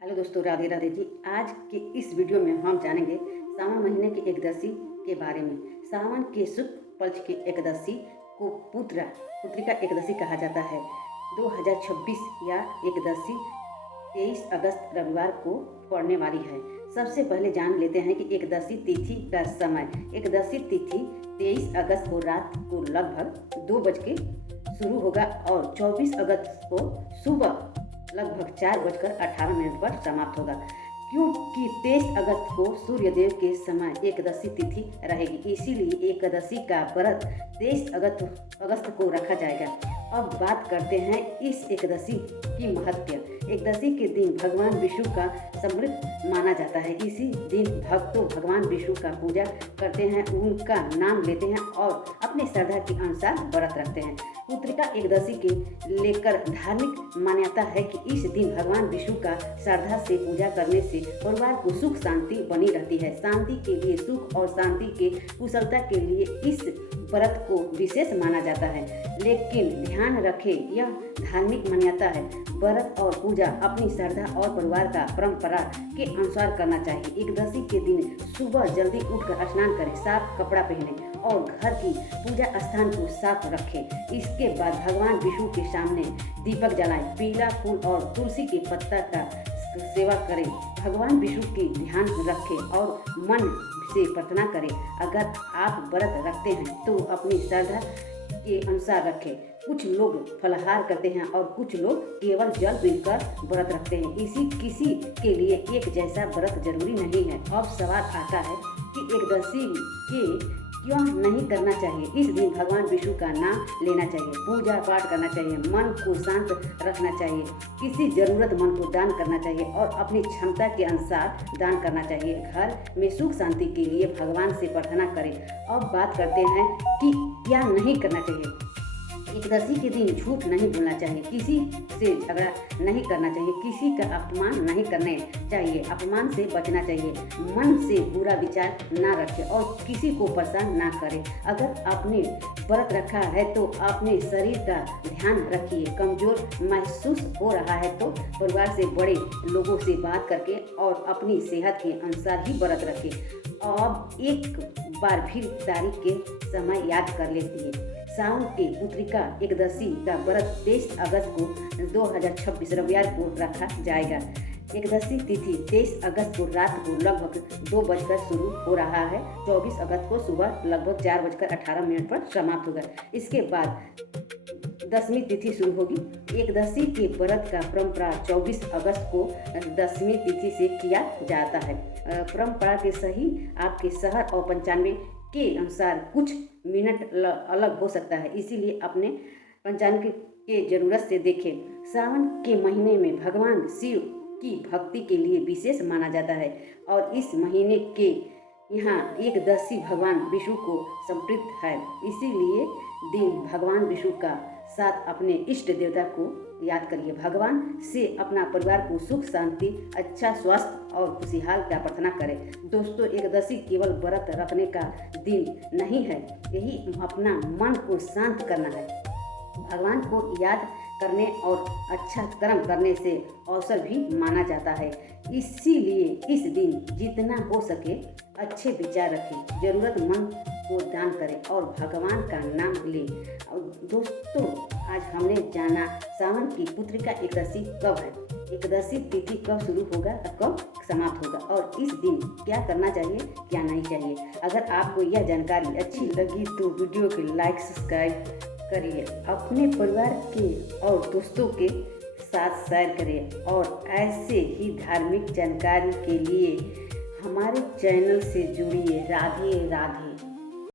Hello दोस्तों, राधे राधे जी। आज के इस वीडियो में हम जानेंगे सावन महीने की एकदशी के बारे में। सावन के शुक्ल पक्ष की एकदशी को पुत्रिका एकदशी कहा जाता है। 2026 या एकदशी 23 अगस्त रविवार को पड़ने वाली है। सबसे पहले जान लेते हैं कि एकदशी तिथि का समय। एकदशी तिथि 23 अगस्त को रात को लगभग 2 बज के शुरू होगा और 24 अगस्त को सुबह लगभग 4:18 पर समाप्त होगा। क्योंकि 23 अगस्त को सूर्यदेव के समय एकदशी तिथि रहेगी, इसीलिए एकदशी का व्रत 23 अगस्त को रखा जाएगा। अब बात करते हैं इस एकदशी की महत्व। एकदशी के दिन भगवान विष्णु का समृद्ध माना जाता है। इसी दिन भक्तों भगवान विष्णु का पूजा करते हैं, उनका नाम लेते हैं और अपने श्रद्धा के अनुसार व्रत रखते हैं। पुत्रिका एकदशी के लेकर धार्मिक मान्यता है कि इस दिन भगवान विष्णु का श्रद्धा से पूजा करने से परिवार को सुख शांति बनी रहती है। शांति के लिए, सुख और शांति के कुशलता के लिए इस व्रत को विशेष माना जाता है। लेकिन ध्यान रखें, यह धार्मिक मान्यता है। व्रत और पूजा अपनी श्रद्धा और परिवार का परंपरा के अनुसार करना चाहिए। एकदशी के दिन सुबह जल्दी उठकर स्नान करें, साफ कपड़ा पहने और घर की पूजा स्थान को साफ रखें। इसके बाद भगवान विष्णु के सामने दीपक जलाएं, पीला फूल और तुलसी के पत्ता का सेवा करें। भगवान विष्णु की ध्यान रखें और मन से प्रार्थना करें। अगर आप व्रत रखते हैं तो अपनी श्रद्धा के अनुसार रखें। कुछ लोग फलाहार करते हैं और कुछ लोग केवल जल पीकर व्रत रखते हैं। किसी के लिए एक जैसा व्रत जरूरी नहीं है। अब सवाल आता है कि एकदशी के क्यों नहीं करना चाहिए। इस दिन भगवान विष्णु का नाम लेना चाहिए, पूजा पाठ करना चाहिए, मन को शांत रखना चाहिए, किसी जरूरतमंद को दान करना चाहिए और अपनी क्षमता के अनुसार दान करना चाहिए। घर में सुख शांति के लिए भगवान से प्रार्थना करें। अब बात करते हैं कि क्या नहीं करना चाहिए। एकदशी के दिन झूठ नहीं बोलना चाहिए, किसी से झगड़ा नहीं करना चाहिए, किसी का अपमान नहीं करना चाहिए, अपमान से बचना चाहिए, मन से बुरा विचार ना रखें और किसी को परेशान ना करें। अगर आपने व्रत रखा है तो अपने शरीर का ध्यान रखिए। कमजोर महसूस हो रहा है तो परिवार से बड़े लोगों से बात करके और अपनी सेहत के अनुसार ही व्रत रखें। अब एक बार फिर तारीख के समय याद कर लेती है। सावन के पुत्रिका एकदशी का व्रत 23 अगस्त को 2026 रविवार को रखा जाएगा। एकदशी तिथि 23 अगस्त को रात को लगभग 2 बजकर शुरू हो रहा है। 24 अगस्त को सुबह लगभग 4:18 पर समाप्त होगा। इसके बाद दशमी तिथि शुरू होगी। एकदशी के व्रत का परंपरा 24 अगस्त को दशमी तिथि से किया जाता है। परंपरा के सही आपके शहर और पंचांग के अनुसार कुछ मिनट अलग हो सकता है, इसीलिए अपने पंचांग के जरूरत से देखें। सावन के महीने में भगवान शिव की भक्ति के लिए विशेष माना जाता है और इस महीने के यहाँ एकदशी भगवान विष्णु को समर्पित है। इसीलिए दिन भगवान विष्णु का साथ अपने इष्ट देवता को याद करिए। भगवान से अपना परिवार को सुख शांति, अच्छा स्वास्थ्य और खुशहाल का प्रार्थना करें। दोस्तों, एकदशी केवल व्रत रखने का दिन नहीं है, यही अपना मन को शांत करना है, भगवान को याद करने और अच्छा कर्म करने से अवसर भी माना जाता है। इसीलिए इस दिन जितना हो सके अच्छे विचार रखें, जरूरतमंद को दान करें और भगवान का नाम लें। और दोस्तों, आज हमने जाना सावन की पुत्रिका एकदशी कब है, एकदशी तिथि कब शुरू होगा और कब समाप्त होगा और इस दिन क्या करना चाहिए क्या नहीं चाहिए। अगर आपको यह जानकारी अच्छी लगी तो वीडियो को लाइक सब्सक्राइब करिए, अपने परिवार के और दोस्तों के साथ शेयर करिए और ऐसे ही धार्मिक जानकारी के लिए हमारे चैनल से जुड़िए। राधे राधे।